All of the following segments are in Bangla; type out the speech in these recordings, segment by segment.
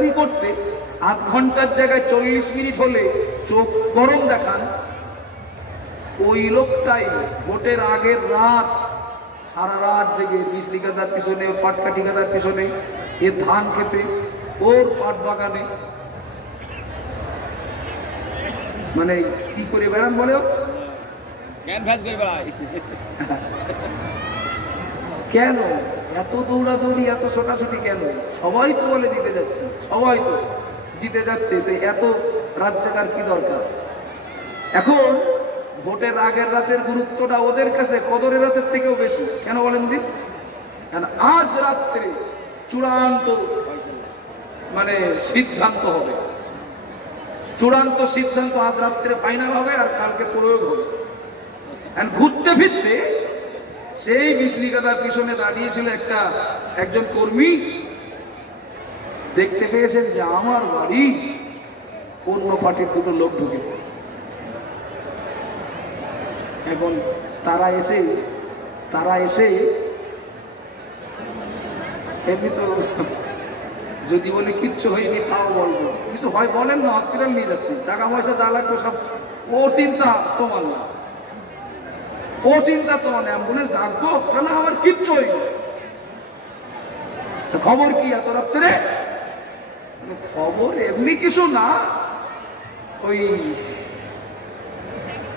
অফিসারি করতে আধ ঘন্টার জায়গায় 40 মিনিট হলে চোখ গরম দেখান, ওই লোকটাই ভোটের আগের রাত সারা রাত জেগে বিজলি গাদার পিছনে, পাটকাঠি গাদার পিছনে, এ ধান খেতে, ওর পাট বাগানে, মানে কি করে বেড়ান বলে কেন এত দৌড়াদৌড়ি, এত ছোটাছুটি কেন? সবাই তো বলে জিতে যাচ্ছে, সবাই তো জিতে যাচ্ছে, তো এত রাত জাগার কি দরকার? এখন ভোটের আগের রাতের গুরুত্বটা ওদের কাছে কদরের রাতের থেকেও বেশি। কেন বলেন দিন? আজ রাত্রে চূড়ান্ত মানে সিদ্ধান্ত হবে, চূড়ান্ত সিদ্ধান্ত আজ রাত্রে ফাইনাল হবে আর কালকে প্রয়োগ হবে। ঘুরতে ফিরতে সেই বিজলি গাদার পিছনে দাঁড়িয়েছিল একজন কর্মী, দেখতে পেয়েছেন যে আমার বাড়ি অন্য পার্টির দুটো লোক ঢুকেছে। এখন তারা এসে এমনি তো যদি বলি কিচ্ছু হয়নি তাও বলবো, কিছু হয় বলেন না, হসপিটাল নিয়ে যাচ্ছি, টাকা পয়সা যা লাগবে সব ও চিন্তা তোমার না, ও চিন্তা তোমার, অ্যাম্বুলেন্স ডাকবো না, আমার কিচ্ছু হয়নি। খবর কি এত রাত্রে? খবর এমনি কিছু না, ওই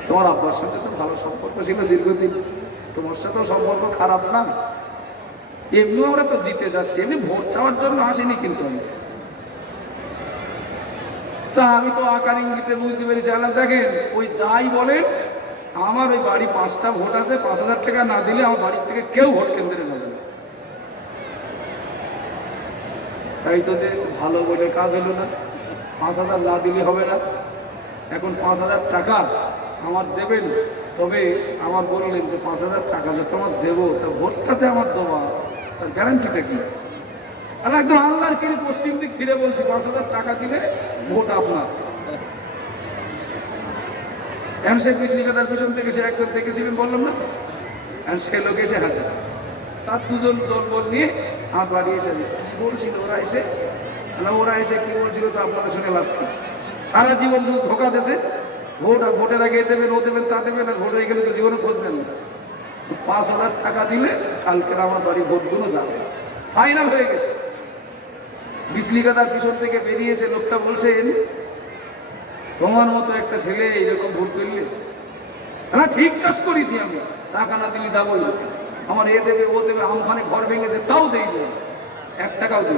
তোমার আব্বার সাথে তো ভালো সম্পর্ক ছিল দীর্ঘদিন, তোমার সাথেও সম্পর্ক খারাপ না, এমনিও আমরা তো জিতে যাচ্ছি, এমনি ভোট চাওয়ার জন্য আসিনি কিন্তু আমি। তা আমি তো আকার ইঙ্গিতে বুঝতে পেরেছি, আল্লাহ দেখেন ওই যাই বলেন, আমার ওই বাড়ি 5টা ভোট আছে, 5,000 টাকা না দিলে আমার বাড়ি থেকে কেউ ভোট কেন্দ্রে যাবে না। তাই তো যে ভালো বলে কাজ হলো না, 5,000 না দিলে হবে না। এখন 5,000 টাকা আমার দেবেন, তবে আমার বললেন যে 5,000 টাকা যে তোমার দেবো, তা ভোটটাতে আমার দেওয়া, তার গ্যারান্টিটা কি? আর একদম আল্লাহর কিনে পশ্চিম দিক ফিরে বলছি, 5,000 টাকা দিলে ভোট আপনার। এখন সে বিজলি গাদার পিছন থেকে সে একজন দেখেছিলেন বললাম না, আর সে লোক এসে হাজার, তার দুজন দলবল নিয়ে আমার বাড়ি এসে কি বলছিল ওরা এসে কি বলছিল তো আপনাদের শুনে লাভ কি? সারা জীবন শুধু ধোকা দেবে, ভোট আর ভোটের আগে দেবেন, ও দেবেন, তা দেবেন, আর ভোট হয়ে গেলে তো জীবনে খুঁজবেন না। 5,000 টাকা দিলে কালকের আমার বাড়ি ভোটগুলো যাবে। ফাইনাল হয়ে গেছে। বিজলি গাদার পিছন থেকে বেরিয়েছে লোকটা, বলছেন তোমার মতো একটা ছেলে এইরকম ভোট করলে, না ঠিক কাজ করেছি আমি, টাকা না দিলে যাবো, আমার এ দেবে ও দেবে, আমখানে ঘর ভেঙেছে তাও দেই না, 1 টাকাও দিই।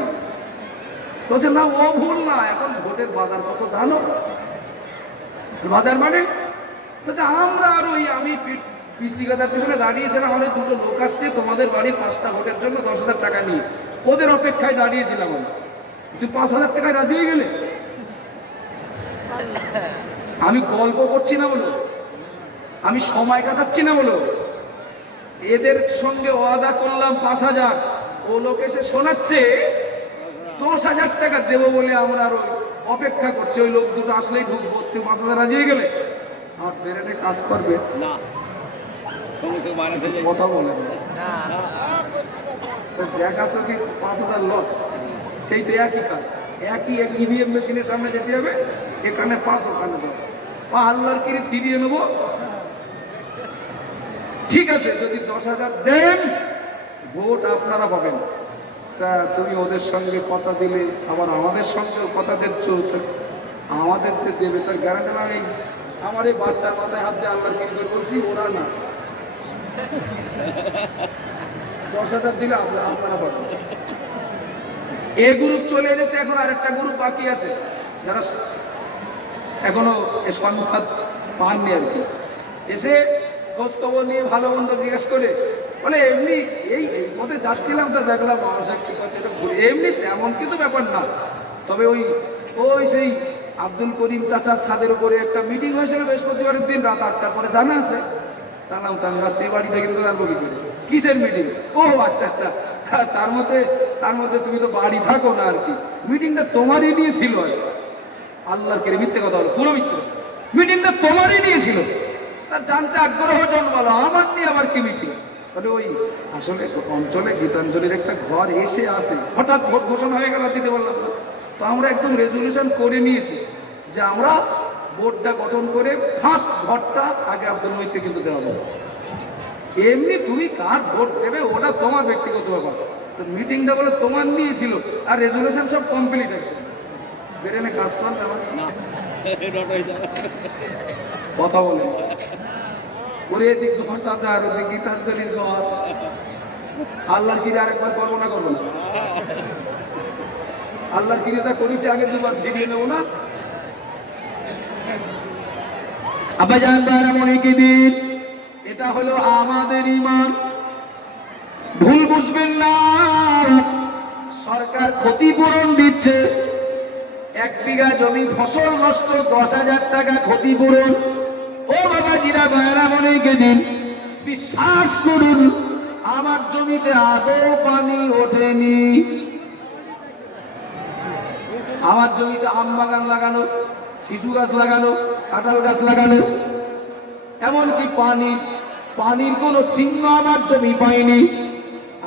বলছে না ও ভুল না, এখন ভোটের বাজার কত জানো? বাজার মানে বলছে আমরা আর ওই আমি বিজলি গাদার পিছনে দাঁড়িয়েছিলাম, আমাদের দুটো লোক আসছে তোমাদের বাড়ির 5টা ভোটের জন্য 10,000 টাকা নিয়ে, ওদের অপেক্ষায় দাঁড়িয়েছিলাম আমি, তুই 5,000 টাকায় রাজি হয়ে গেলে? আমি গল্প করছি না বলো, আমি সময় কাটাচ্ছি না বলো, এদের সঙ্গে ওয়াদা করলাম 5,000, ও লোক এসে শোনাচ্ছে 10,000 টাকা দেবো বলে আমরা আর ওই অপেক্ষা করছি, ওই লোক দুটো আসলেই ঢুকবো, তুই 5,000 রাজি হয়ে গেলে? আমার ব্রেনে কাজ করবে না, কথা বলে দেখাচ্ছ কি 5,000 লস, সেই তো একই কাজ, একই ইভিএম মেশিনের সামনে যেতে হবে, এখানে 5 ওখানে 10, আল্লাহর কিরে ফিরিয়ে নেবো। ঠিক আছে, যদি 10,000 দেন ভোট আপনারা পাবেন, তা তুমি ওদের সঙ্গে কথা দিলে আবার আমাদের সঙ্গেও কথা দিচ্ছ, আমাদের যে দেবে তার গ্যারান্টি আমি আমার এই বাচ্চার মাথায় হাত দিয়ে আল্লাহর কিরে করে বলছি, ওরা না 10,000 দিলে আপনারা পাবেন। এ গ্রুপ চলে যেতে এখন আরেকটা গ্রুপ বাকি আছে, যারা এখনো সংবাদ পাননি আর কি, এসে খোঁজ খবর নিয়ে ভালো মন্দ জিজ্ঞেস করে বলে এমনি এই পথে যাচ্ছিলাম তো দেখলাম মানুষের কি করছে, এমনি তেমন কিছু ব্যাপার না, তবে ওই সেই আব্দুল করিম চাচার ছাদের উপরে একটা মিটিং হয়েছিল বৃহস্পতিবারের দিন রাত 8টার পরে, জানা আছে? জানলাম তো আমি রাত্রে বাড়ি থেকে জানবো কি করে, কিসের মিটিং? ও আচ্ছা আচ্ছা, তার মধ্যে তুমি তো বাড়ি থাকো না আর কি, মিটিংটা তোমারই নিয়ে ছিল। আল্লাহর কেড়ে মিথ্যে কথা বলো, পুরো মিথ্যে, মিটিংটা তোমারই নিয়েছিল, তা জানতে আগ্রহ জন্মালো, আমার নিয়ে আবার কি মিটিং? মানে ওই আসলে অঞ্চলে গীতাঞ্জলির একটা ঘর এসে আসে, হঠাৎ ভোট ঘোষণা হয়ে গেল, দিতে বললাম না। তো আমরা একদম রেজলিউশন করে নিয়েছি যে আমরা বোর্ডটা গঠন করে ফার্স্ট ভোটটা আগে আব্দুল মহিদকে কিন্তু দেওয়া হবে। এমনি তুমি কার ভোট দেবে ওটা তোমার ব্যক্তিগত ব্যাপার। তো মিটিংটা বলে তোমার নিয়েছিল, আর রেজলিউশন সব কমপ্লিট একদম বেরেনে কাজ কর কথা বলে ওরে এদিক ঘর সাথে আর ওদিক গীতাঞ্জলির ঘর। আল্লাহর কিরে আরেকবার করবো না, করবো না? আল্লাহর কিরে যা করেছি আগে দুবার ফিরিয়ে নেবো না? আব্বাজান ভাইরা মনে কি দিন, এটা হলো আমাদের ঈমান। ভুল বুঝবেন না, সরকার ক্ষতিপূরণ দিচ্ছে। 1 বিঘা জমি ফসল নষ্ট, 10,000 টাকা ক্ষতিপূরণ। ও বাবা জিরা ভাইরা মনে কি দিন, বিশ্বাস করুন আমার জমিতে আদৌ পানি ওঠেনি। আমার জমিতে আম বাগান লাগানো, শিশু গাছ লাগানো, কাঁঠাল গাছ লাগানো, এমনকি পানির কোনো চিহ্ন আমার জমি পাইনি।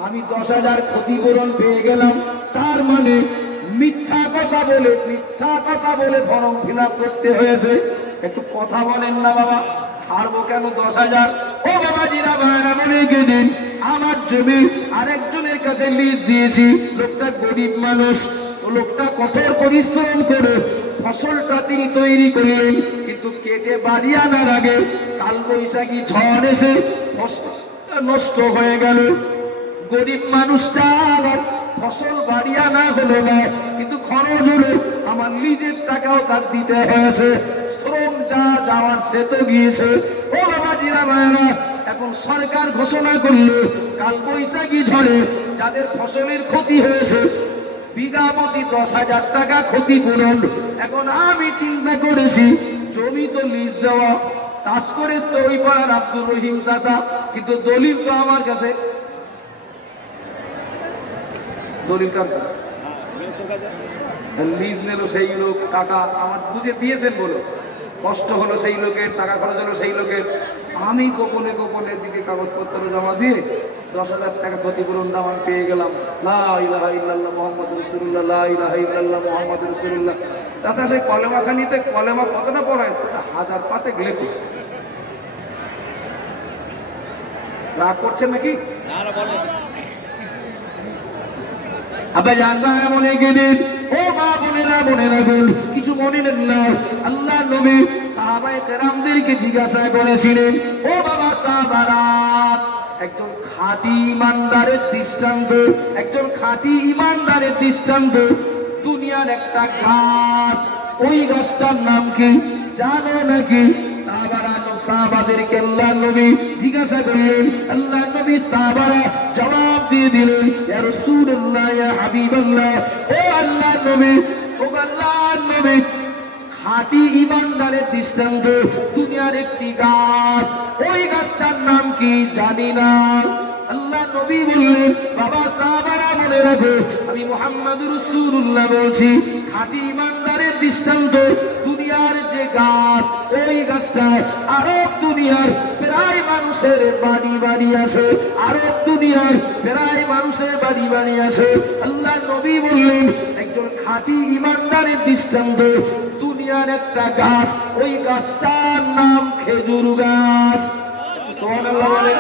আমি 10,000 ক্ষতিপূরণ পেয়ে গেলাম, তার মানে মিথ্যা কথা বলে ফর্ম ফিল আপ করতে হয়েছে। একটু কথা বলেন না বাবা, ছাড়বো কেন 10,000? ও বাবা জিরা ভাইরা মনে গেলেন, আমার জমি আরেকজনের কাছে লিজ দিয়েছি। লোকটা গরিব মানুষ, লোকটা কঠোর পরিশ্রম করে ফসলটা তিনি তৈরি করলেন, কিন্তু কেটে বাড়ি আনার আগে কালবৈশাখী ঝড় এসে ফসলটা নষ্ট হয়ে গেল। গরিব মানুষটা আবার ফসল বাড়ি আনা হলো না, কিন্তু খরচ হলো, আমার নিজের টাকাও তার দিতে হয়েছে। শ্রম যা যাওয়ার সে তো গিয়েছে। ও বাবা জিরা ভাইরা, এখন সরকার ঘোষণা করলো কালবৈশাখী ঝড়ে যাদের ফসলের ক্ষতি হয়েছে বিঘা প্রতি 10,000 টাকা ক্ষতিপূরণ। এখন আমি চিন্তা করেছি জমি তো লিজ দেওয়া, চাষ করেছ তো ওই পাড়ার আব্দুর রহিম চাচা, কিন্তু দলিল তো আমার কাছে। দলিল কার কাছে? লিজ নিল সেই লোক, টাকা আমার বুঝে দিয়েছেন বলো, কষ্ট হলো সেই লোকের, টাকা খরচ হলো সেই লোকের। আমি গোপনে দিকে কাগজপত্র জমা দিয়ে 10,000 টাকা ক্ষতিপূরণ দাম আমি পেয়ে গেলাম। লা ইলাহা ইল্লাল্লাহ মুহাম্মাদুর রাসূলুল্লাহ, লা ইলাহা ইল্লাল্লাহ মুহাম্মাদুর রাসূলুল্লাহ। চাচা সেই কলেমাখানিতে কলেমা কতটা পড়া আছে? 1005 লেখো। রাগ করছেন নাকি? আবার জানবার মনে গেলেন, ও মা বোনেরা গুন কিছু মনে নেন না। আল্লাহ নবী সাহাবায়ে কেরামদেরকে জিজ্ঞাসা করেছিলেন, ও বাবা সাহাবারা, একজন খাঁটি ইমানদারের দৃষ্টান্ত, দুনিয়ার একটা গাছ, ওই গাছটার নাম কি জানো নাকি? সাহাবাদেরকে আল্লাহ নবী জিজ্ঞাসা করলেন। আল্লাহ নবী সাহাবারা জবাব দিয়ে দিলেন, ইয়া রাসূলুল্লাহ, ইয়া হাবিবাল্লাহ, ও আল্লাহ নবী, খাঁটি ইমানদারের দৃষ্টান্ত দুনিয়ার একটি গাছ, ওই গাছটার নাম কি জানি না। আল্লাহ নবী বললেন, বাবা সাহাবারা মনে রাখো, আমি মুহাম্মাদুর রাসূলুল্লাহ বলছি, খাঁটি ইমানদারের দৃষ্টান্ত দুনিয়ার যে গাছ, ওই গাছটা আরব দুনিয়ার প্রায় মানুষের বাড়ি আছে, আল্লাহ নবী বললেন, একজন খাঁটি ইমানদারের দৃষ্টান্ত দুনিয়ার একটা গাছ, ওই গাছটার নাম খেজুর গাছ। সুবহানাল্লাহ বলেন,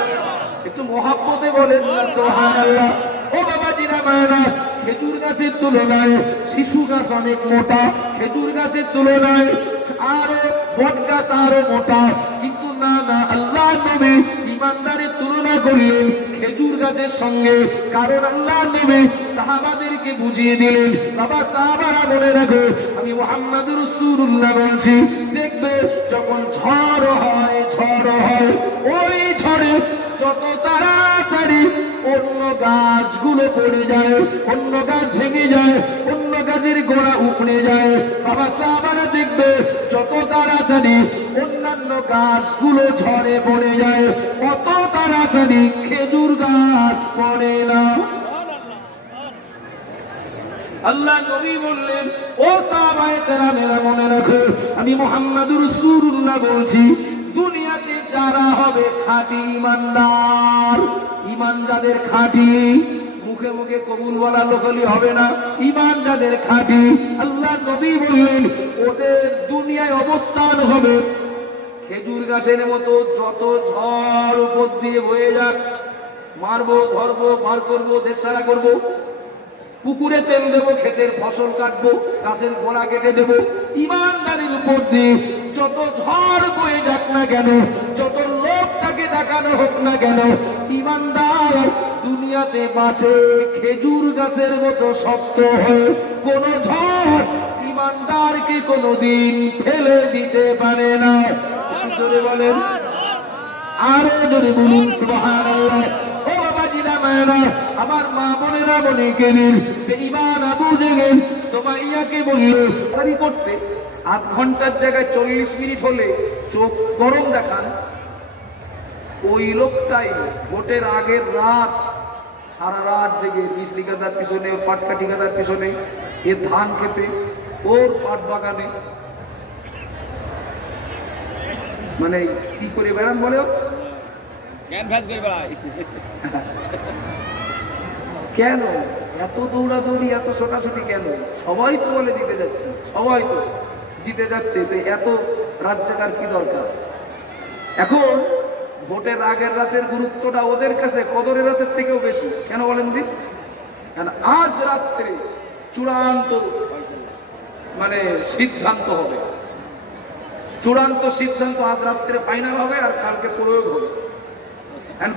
একটু মহাব্বতে বলেন না সুবহানাল্লাহ। ও বাবা জিরা মায়েরা, খেজুর গাছের তুলনায় শিশু গাছ অনেক মোটা, খেজুর গাছের তুলনায় আরো বট গাছ আরো মোটা, কিন্তু না, আল্লাহ নবী ইমানদারের তুলনা করলেন খেজুর গাছের সঙ্গে। কারণ আল্লাহ নবী সাহাবাদেরকে বুঝিয়ে দিলেন, বাবা সাহাবারা মনে রাখো, আমি মুহাম্মাদুর রাসূলুল্লাহ বলছি, দেখবে যখন ঝড় হয়, ওই ঝড়ে যত তাড়াতাড়ি অন্য গাছগুলো পড়ে যায়, অন্য গাছ ভেঙে যায়, অন্য গাছের গোড়া উপড়ে যায়, বাবা সাহাবারা দেখবে যত তাড়াতাড়ি অন্যান্য গাছগুলো ঝড়ে পড়ে যায়, কত তাড়াতাড়ি খেজুর গাছ পড়ে না। আল্লাহ নবী বললেন, ও সাহাবায়ে কেরামেরা মনে রাখো, আমি মুহাম্মাদুর রাসূলুল্লাহ বলছি, দুনিয়ার দুনিয়াতে যারা হবে খাঁটি ইমানদার, ইমান যাদের খাঁটি, মুখে মুখে কবুল বলা লোকলি হবে না, ইমান যাদের খাঁটি, আল্লাহ নবী বললেন ওদের দুনিয়ায় অবস্থান হবে খেজুর গাছের মতো, যত ঝড় উপর দিয়ে বয়ে যাক, মারবো ধরবো বার করবো দেশারা করবো, পুকুরে তেল দেবো, ক্ষেতের ফসল কাটবো, গাছের গোড়া কেটে দেবো, ইমানদারির উপর দিয়ে যত ঝড় বয়ে যাক না কেন, যত লোক তাকে দেখানো হোক না কেন, ইমানদার দুনিয়াতে বাঁচে খেজুর গাছের মতো শক্ত হয়ে। কোন ঝড় ইমানদারকে কোনোদিন ফেলে দিতে পারে না। জোরে বলেন, আরো জোরে বলুন সুবহানাল্লাহ। ও বাবাজিরা মায়েরা, আমার মা বোনেরা মনে কেনেন, বেঈমান আবু জেহেল সুমাইয়াকে বলল সারি করতে, আধ ঘন্টার জায়গায় 40 মিনিট হলে চোখ গরম দেখান। ওই লোকটাই ভোটের আগের রাত সারা রাত জেগে বিজলি গাদার পিছনে, পাটকাঠি গাদার পিছনে, এ ধান খেতে, ওর পাট বাগানে, মানে কি করে বেড়ান বলে কেন এত দৌড়াদৌড়ি, এত ছোটাছুটি কেন? সবাই তো বলে জিতে যাচ্ছে, সবাই তো জিতে যাচ্ছে, তো এত রাত জাগার কি দরকার? এখন ভোটের আগের রাতের গুরুত্বটা ওদের কাছে কদরের রাতের থেকেও বেশি। কেন বলেন দিন? কারণ আজ রাত্রে চূড়ান্ত মানে সিদ্ধান্ত হবে, চূড়ান্ত সিদ্ধান্ত আজ রাত্রে ফাইনাল হবে, আর কালকে প্রয়োগ হবে।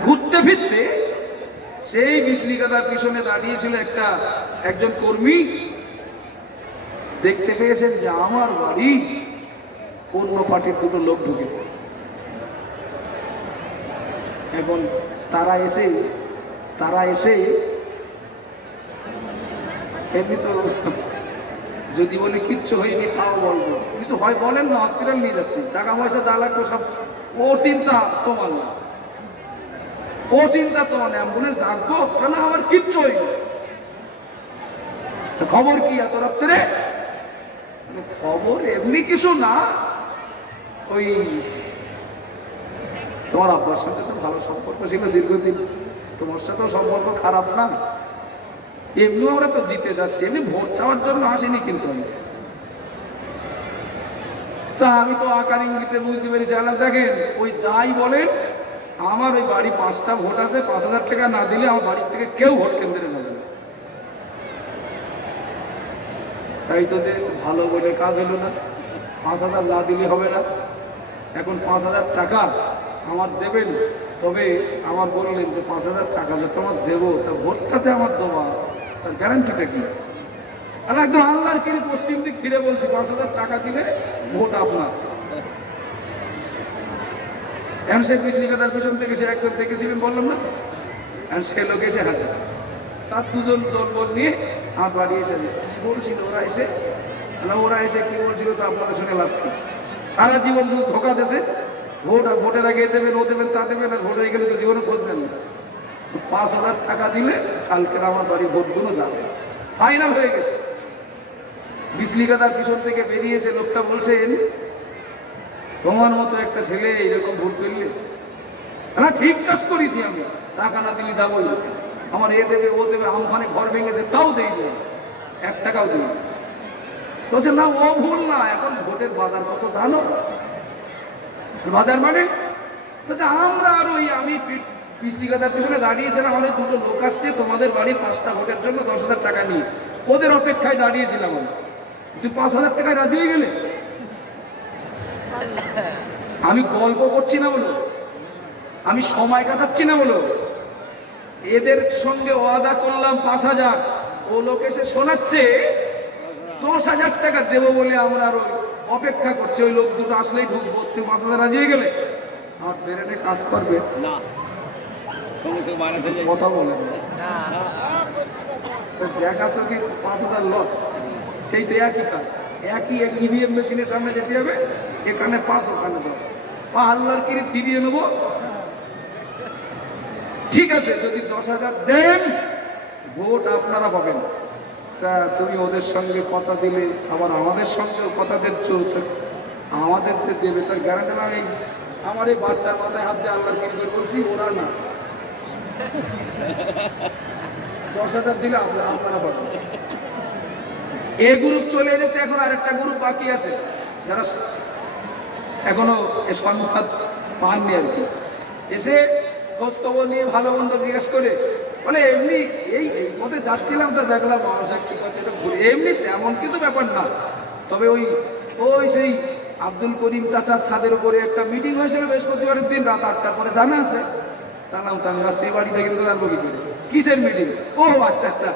ঘুরতে ফিরতে সেই বিজলি গাদার পিছনে দাঁড়িয়েছিল একজন কর্মী, দেখতে পেয়েছেন যে আমার বাড়ি অন্য পার্টির দুটো লোক ঢুকেছে। এখন তারা এসে এমনি তো যদি বলি কিচ্ছু হয়নি তাও বলবো, কিছু হয় বলেন না, হসপিটাল নিয়ে যাচ্ছি, টাকা পয়সা যা লাগবে সব ওর চিন্তা, তোমার না, ও চিন্তা তোমার, অ্যাম্বুলেন্স ডাকবো না, আমার কিচ্ছু হয়নি। খবর কি এত রাত্রে? খবর এমনি কিছু না, ওই তোমার আব্বার সাথে তো ভালো সম্পর্ক ছিল দীর্ঘদিন, তোমার সাথেও সম্পর্ক খারাপ না, এমনি আমরা তো জিতে যাচ্ছি, এমনি ভোট চাওয়ার জন্য আসেনি কিন্তু আমি। তা আমি তো আকার ইঙ্গিতে বুঝতে পেরেছি, আল্লাহ দেখেন ওই যাই বলেন, আমার ওই বাড়ি 5টা ভোট আছে, 5,000 টাকা না দিলে আমার বাড়ির থেকে কেউ ভোট কেন্দ্রে নেবে না। তাই তো যে ভালো বলে কাজ হলো না, 5,000 না দিলে হবে না। এখন 5,000 টাকা আমার দেবেন, তবে আমার বললেন যে 5,000 টাকা যে তোমার দেবো, তা ভোটটাতে আমার দেওয়া, তার গ্যারান্টিটা কি? আর একদম আল্লাহর কিনে পশ্চিম দিক ফিরে বলছি, 5,000 টাকা দিলে ভোট আপনার। এখন সে বিজলি গাদার পিছন থেকে সে একজন দেখেছিলেন বললাম না, এখন সে লোক এসে হাজার, তার দুজন দলবল নিয়ে আমার বাড়ি এসে বলছিল, ওরা এসে কি বলছিল তো আপনারা শুনে লাভ কি? সারা জীবন শুধু ধোকা দেবে, ভোটের আগে দেবেন, ও দেবেন, তা দেবেন, আর ভোট হয়ে গেলে তো জীবনে খুঁজবেন না। 5,000 টাকা দিলে কালকের আমার বাড়ি ভোটগুলো যাবে, ফাইনাল হয়ে গেছে। বিজলি গাদার পিছন থেকে বেরিয়ে এসে লোকটা বলছেন, তোমার মতো একটা ছেলে এইরকম ভোট করলে, না ঠিক কাজ করেছি আমি, টাকা না দিলে যাবো, আমার এ দেবে ও দেবে, আমফানে ঘর ভেঙেছে তাও দেই দেবে, 1 টাকাও দিই। বলছে না ও ভুল না, এখন ভোটের বাজার কত জানো? বাজার মানে বলছে আমরা আর ওই আমি বিজলি গাদার পিছনে দাঁড়িয়েছিলাম, আমাদের দুটো লোক আসছে তোমাদের বাড়ির 5টা ভোটের জন্য 10,000 টাকা নিয়ে, ওদের অপেক্ষায় দাঁড়িয়েছিলাম আমি, তুই 5,000 টাকায় রাজি হয়ে গেলে? আমি গল্প করছি না বলো, আমি সময় কাটাচ্ছি না বলো, এদের সঙ্গে ওয়াদা করলাম 5,000, ও লোক এসে শোনাচ্ছে 10,000 টাকা দেবো বলে আমরা আর অপেক্ষা করছি, ওই লোক দুটো আসলেই ঢুকবো, তুই 5,000 রাজি হয়ে গেলে? আমার ব্রেনে কাজ করবে না, কথা বলে দেখা কি 5,000 লস, সেই তো একই কাজ, একই ইভিএম মেশিনের সামনে যেতে হবে, এখানে 5 ওখানে 10, আল্লাহর কিনে ফিরিয়ে নেবো। ঠিক আছে, যদি 10,000 দেন ভোট আপনারা পাবেন, তা তুমি ওদের সঙ্গে কথা দিলে, আবার আমাদের সঙ্গেও কথা দিচ্ছ, আমাদের যে দেবে তার গ্যারান্টি না, এই আমার এই বাচ্চার মাথায় হাত দিয়ে আল্লাহ কিনে বলছি ওরা না, 10,000 দিলে আপনারা পাবেন। এই গ্রুপ চলে যেতে এখন আরেকটা গ্রুপ বাকি আছে, যারা এখনো সংবাদ পাননি আর কি, এসে খোঁজ খবর নিয়ে ভালো মন্দ জিজ্ঞেস করে বলে এমনি এই পথে যাচ্ছিলাম তো দেখলাম মানুষ কি করছে, এমনি তেমন কিছু ব্যাপার না। তবে ওই সেই আব্দুল করিম চাচা ছাদের উপরে একটা মিটিং হয়েছিল বৃহস্পতিবারের দিন রাত 8টার পরে, জানা আছে? জানাও তো, আমি রাত্রি বাড়ি থেকে তো জানবো কি করে কিসের মিটিং। ও আচ্ছা আচ্ছা,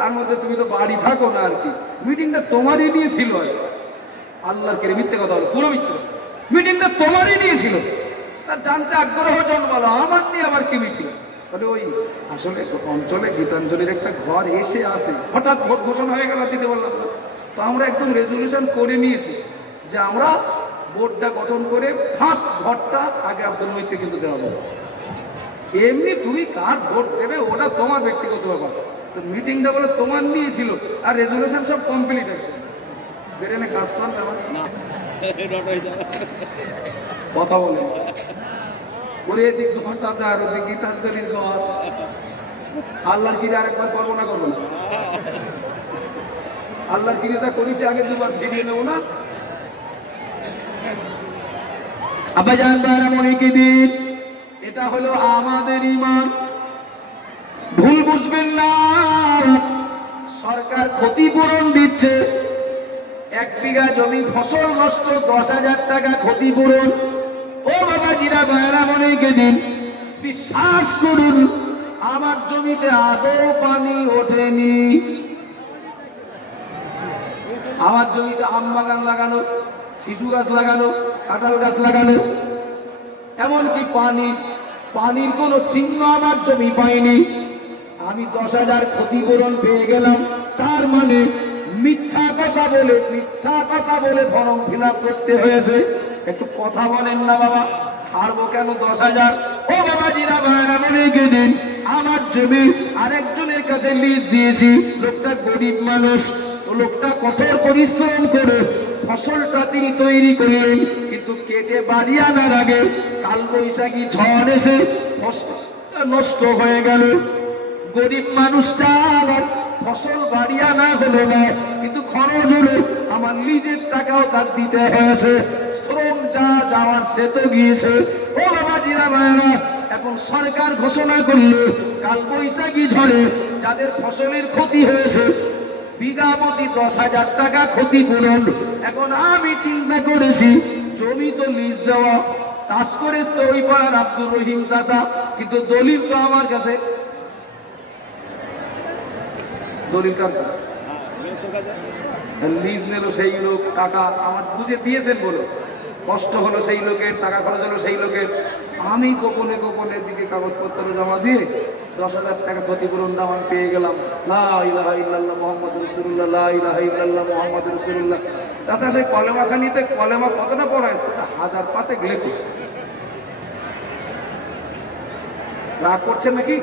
তার মধ্যে তুমি তো বাড়ি থাকো না আর কি, মিটিংটা তোমারই নিয়ে ছিল। আল্লাহর কে মিথ্যে কথা বলো, পুরো মিথ্যে, মিটিংটা তোমারই নিয়েছিল। তা জানতে আগ্রহ জন্মালো, আমার নিয়ে আবার কি মিটিং? তাহলে ওই আসলে অঞ্চলে গীতাঞ্জলির একটা ঘর এসে আসে, হঠাৎ ভোট ঘোষণা হয়ে গেল, দিতে বললাম না। তো আমরা একদম রেজলিউশন করে নিয়েছি যে আমরা বোর্ডটা গঠন করে ফার্স্ট ভোটটা আগে আব্দুল মহিদকে কিন্তু দেওয়া হবে। এমনি তুমি কার ভোট দেবে ওটা তোমার ব্যক্তিগত ব্যাপার। তো মিটিংটা বলে তোমার নিয়েছিল, আর রেজলিউশন সব কমপ্লিট একদম বেরেনে কাজ করেন আমার কথা বলে ওরে এদিক ঘর সাথে আর ওদিক গীতাঞ্জলির ঘর। আল্লাহর কিরে আরেকবার করবো না, করবো না? আল্লাহর কিরেটা করেছি আগে দুবার, ভিডিও নেবো না? আব্বাজান ভাইরা মনিকে দিন, এটা হলো আমাদের ঈমান, ভুল বুঝবেন না। সরকার ক্ষতিপূরণ দিচ্ছে, 1 বিঘা জমি ফসল নষ্ট 10,000 টাকা ক্ষতিপূরণ। ও বাবাজিরা ভাইরা মনিকে দিন, বিশ্বাস করুন আমার জমিতে আদৌ পানি ওঠেনি। আমার জমিতে আম বাগান লাগানো, শিশু গাছ লাগানো, কাঁঠাল গাছ লাগানো, এমনকি পানির কোনো চিহ্ন আমার জমি পাইনি। আমি 10,000 ক্ষতিপূরণ পেয়ে গেলাম, তার মানে মিথ্যা কথা বলে ফর্ম ফিল আপ করতে হয়েছে। একটু কথা বলেন না বাবা, ছাড়বো কেন 10,000? ও বাবা জিরা ভাইরা মনে দিন, আমার জমি আরেকজনের কাছে লিজ দিয়েছি, লোকটা গরিব মানুষ, লোকটা কঠোর পরিশ্রম করে ফসলটা তিনি তৈরি করলেন, কিন্তু কেটে বাড়ি আনার আগে কালবৈশাখী ঝড় এসে ফসলটা নষ্ট হয়ে গেল। গরিব মানুষটা আবার ফসল বাড়ি আনা হলো না, কিন্তু খরচ হলো, আমার নিজের টাকাও তার দিতে হয়েছে, শ্রম যা যাওয়ার সে তো গিয়েছে। ও বাবা জিরা ভাইরা, এখন সরকার ঘোষণা করলো কালবৈশাখী ঝড়ে যাদের ফসলের ক্ষতি হয়েছে বিঘা প্রতি 10,000 টাকা ক্ষতিপূরণ। এখন আমি চিন্তা করেছি জমি তো লিজ দেওয়া, চাষ করেছে তো ওই পাড়ার আব্দুর রহিম চাচা, কিন্তু দলিল তো আমার কাছে। দলিল কার কাছে? লিজ নিল সেই লোক, টাকা আমার বুঝে দিয়েছেন বলো, কষ্ট হলো সেই লোকের, টাকা খরচ হলো সেই লোকের। আমি গোপনে দিকে কাগজপত্র জমা দিয়ে 10,000 টাকা ক্ষতিপূরণ দাম আমি পেয়ে গেলাম। লা ইলাহা ইল্লাল্লাহ মুহাম্মাদুর রাসূলুল্লাহ, লা ইলাহা ইল্লাল্লাহ মুহাম্মাদুর রাসূলুল্লাহ। চাচা সেই কলেমাখানিতে কলেমা কতটা পড়া আছে? 1005 লেখো। রাগ করছেন নাকি?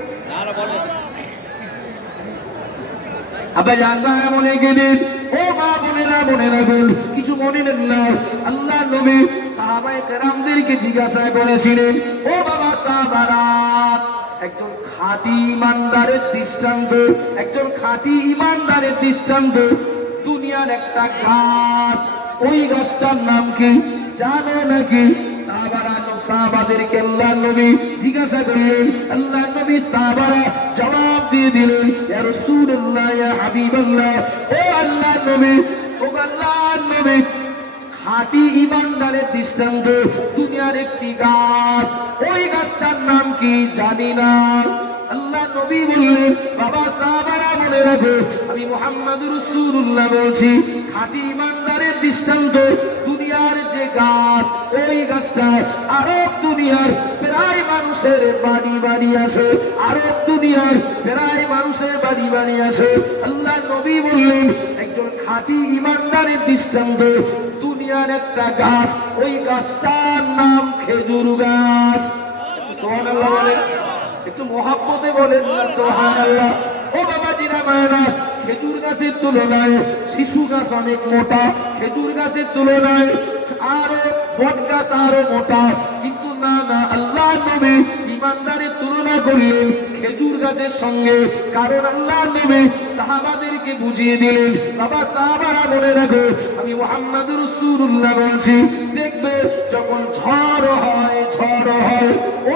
আবার জানবার মনে গেলেন, ও মা বোনেরা গুণ কিছু মনে নেন না। আল্লাহ নবী সাহাবায়ে কেরামদেরকে জিজ্ঞাসা করেছিলেন, ও বাবা সাহাবারা, একজন খাঁটি ইমানদারের দৃষ্টান্ত, দুনিয়ার একটা গাছ, ওই গাছটার নাম কি জানো নাকি? সাহাবাদেরকে আল্লাহ নবী জিজ্ঞাসা করলেন, আল্লাহ নবী সাহাবারা জবাব দিয়ে দিলেন, ইয়া রাসূলুল্লাহ, ইয়া হাবিবাল্লাহ, ও আল্লাহ নবী, খাঁটি ইমানদারের দৃষ্টান্ত দুনিয়ার একটি গাছ, ওই গাছটার নাম কি জানি না। আল্লাহ নবী বললেন, বাবা সাহাবারা মনে রাখো, আমি মুহাম্মাদুর রাসূলুল্লাহ বলছি, খাঁটি ইমানদারের দৃষ্টান্ত দুনিয়ার যে গাছ, ওই গাছটা আরব দুনিয়ার প্রায় মানুষের বাড়ি আছে, আরব দুনিয়ার প্রায় মানুষের বাড়ি আছে। আল্লাহ নবী বললেন, একজন খাঁটি ইমানদারের দৃষ্টান্ত দুনিয়ার একটা গাছ, ওই গাছটার নাম খেজুর গাছ। সুবহানাল্লাহ বলেন, একটু মহাব্বতে বলেন না সুবহানাল্লাহ। ও বাবা জিরা মায়েরা, খেজুর গাছের তুলনায় শিশু গাছ অনেক মোটা, খেজুর গাছের তুলনায় আরো বট গাছ আরো মোটা, কিন্তু না না, আল্লাহ নবী ইমানদারের তুলনা করলেন খেজুর গাছের সঙ্গে। কারণ আল্লাহ নবী সাহাবাদেরকে বুঝিয়ে দিলেন, বাবা সাহাবারা মনে রাখো, আমি মুহাম্মদুর রাসূলুল্লাহ বলছি, দেখবে যখন ঝড় হয়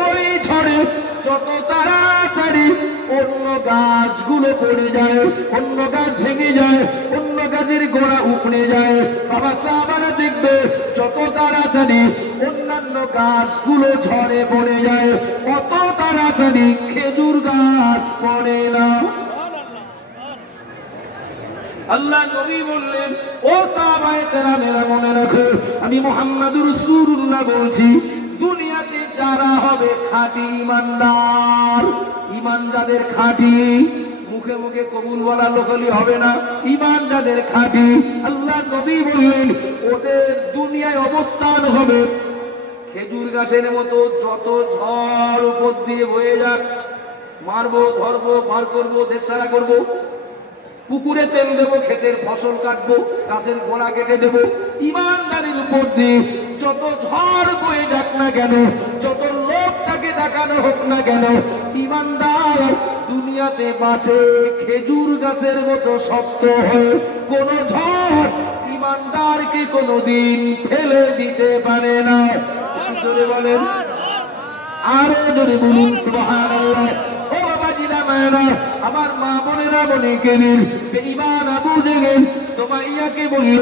ওই ঝড়ে যত তাড়াতাড়ি অন্য গাছগুলো পড়ে যায়, অন্য গাছ ভেঙে যায়, অন্য গাছের গোড়া উপড়ে যায়, বাবা সাহাবারা দেখবে যত তাড়াতাড়ি অন্যান্য গাছগুলো ঝড়ে পড়ে যায়, অত তাড়াতাড়ি খেজুর গাছ পড়ে না। আল্লাহ নবী বললেন, ও সাহাবায়ে কেরামেরা মনে রাখো, আমি মুহাম্মদুর রাসূলুল্লাহ বলছি, দুনিয়াতে যারা হবে খাঁটি ইমানদার, ইমান যাদের খাঁটি, মুখে মুখে কবুল বলা লোকলি হবে না, ইমান যাদের খাঁটি, আল্লাহ নবী বললেন ওদের দুনিয়ায় অবস্থান হবে খেজুর গাছের মতো। যত ঝড় উপর দিয়ে বয়ে যাক, মারবো ধরবো পার করবো দেশসারা করবো, পুকুরে তেল দেবো, ক্ষেতের ফসল কাটবো, গাছের গোড়া কেটে দেবো, ইমানদারির উপর দিয়ে যত ঝড় বয়ে যাক না কেন, যত লোক তাকে দেখানো হোক না কেন, ইমানদার দুনিয়াতে বাঁচে খেজুর গাছের মতো শক্ত হয়ে। কোন ঝড় ইমানদারকে কোনোদিন ফেলে দিতে পারে না। জোরে বলেন, আরো জোরে বলুন সুবহানাল্লাহ। ও বাবা জিলা মায়েরা, আমার মা বোনেরা, বলে কেদিন বেঈমান আবু জেহেল সুমাইয়াকে বলল,